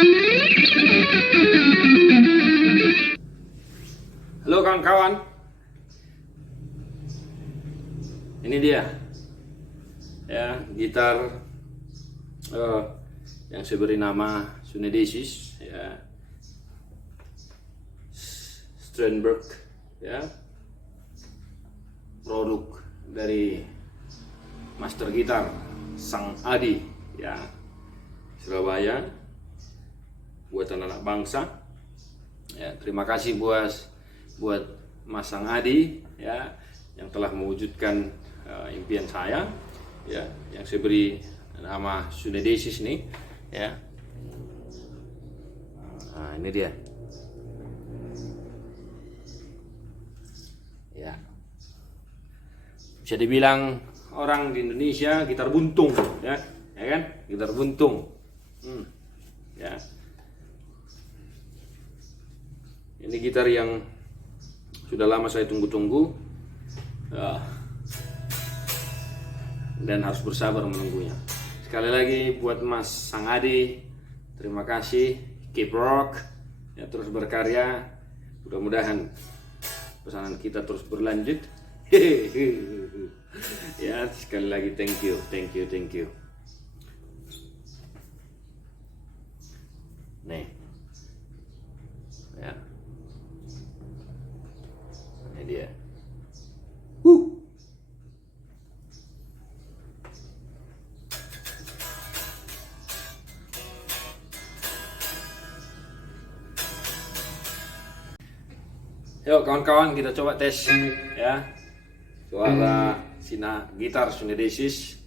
Halo kawan-kawan, ini dia ya gitar yang saya beri nama Sunedesis ya, Strenberg ya, produk dari master gitar Sang Adi ya, Surabaya, buatan anak bangsa ya. Terima kasih buat Mas Sang Adi ya, yang telah mewujudkan impian saya ya, yang saya beri nama Sunedesis ini ya. Nah, ini dia ya, bisa dibilang orang di Indonesia gitar buntung ya, kan, gitar buntung ya. Ini gitar yang sudah lama saya tunggu-tunggu dan harus bersabar menunggunya. Sekali lagi buat Mas Sang Adi, terima kasih, keep rock ya, terus berkarya. Mudah-mudahan pesanan kita terus berlanjut. Ya, sekali lagi thank you. Nih ya, ini dia. Yuk kawan-kawan, kita coba tes ya suara gitar Sunedesis.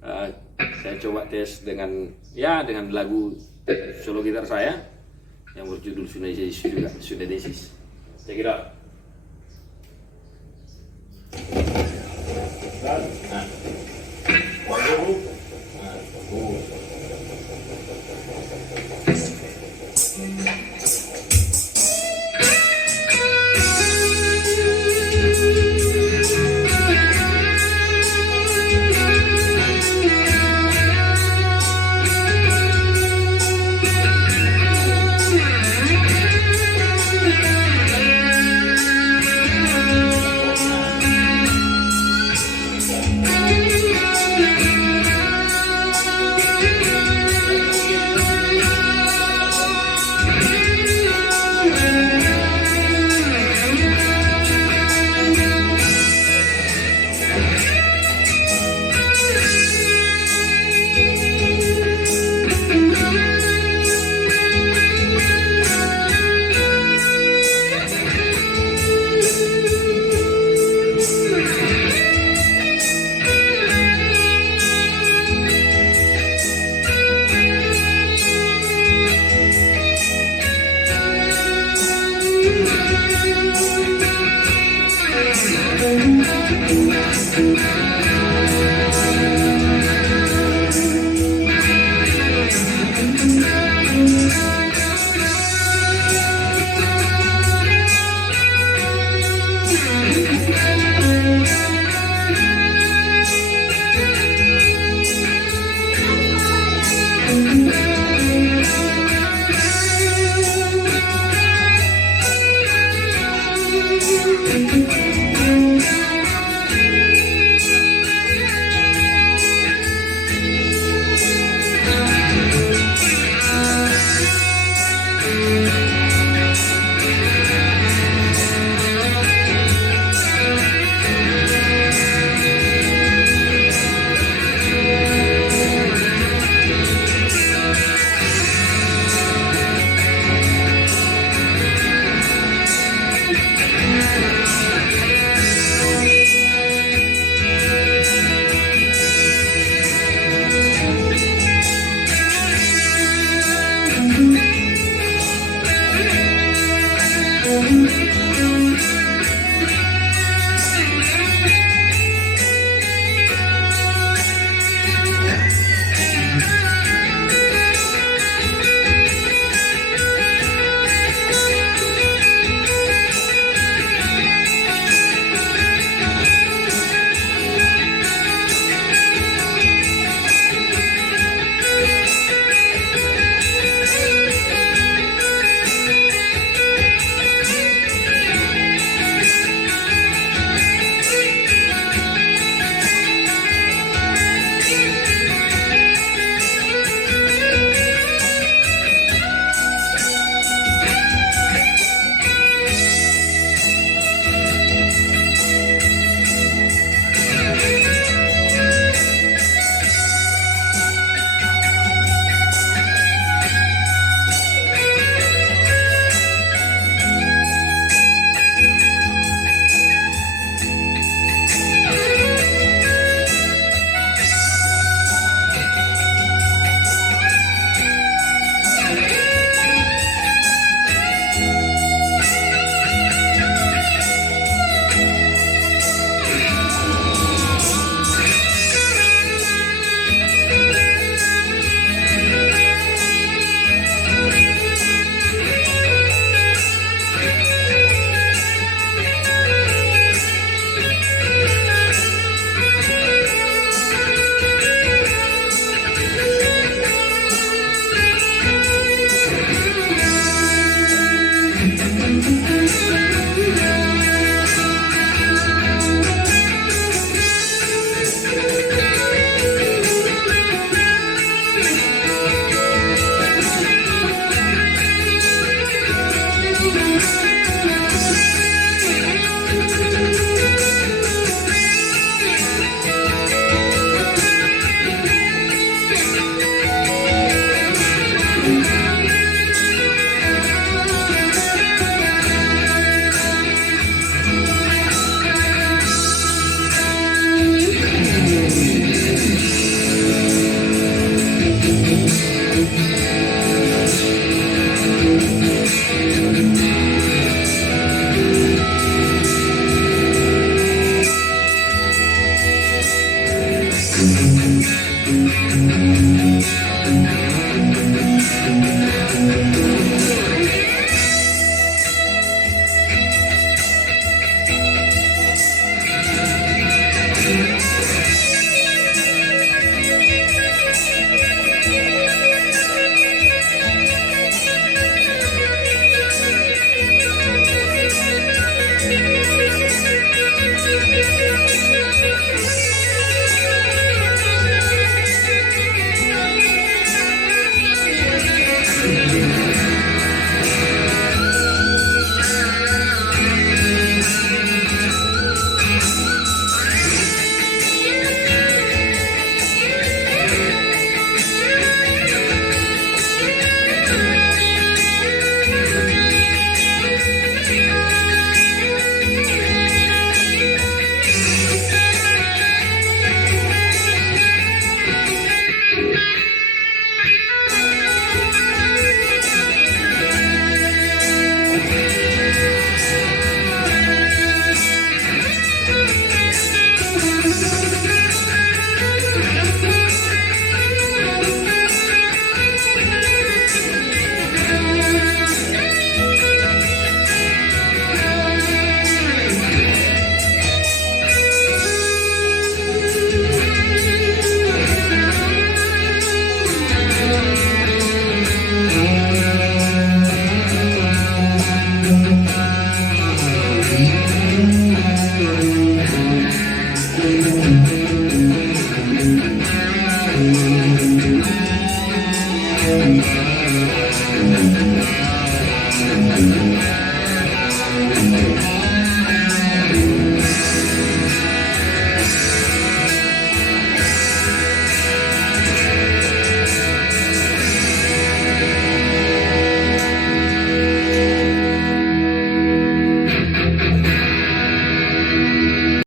Saya coba tes dengan lagu solo gitar saya yang berjudul Sunedesis juga, Sunedesis. Check it out.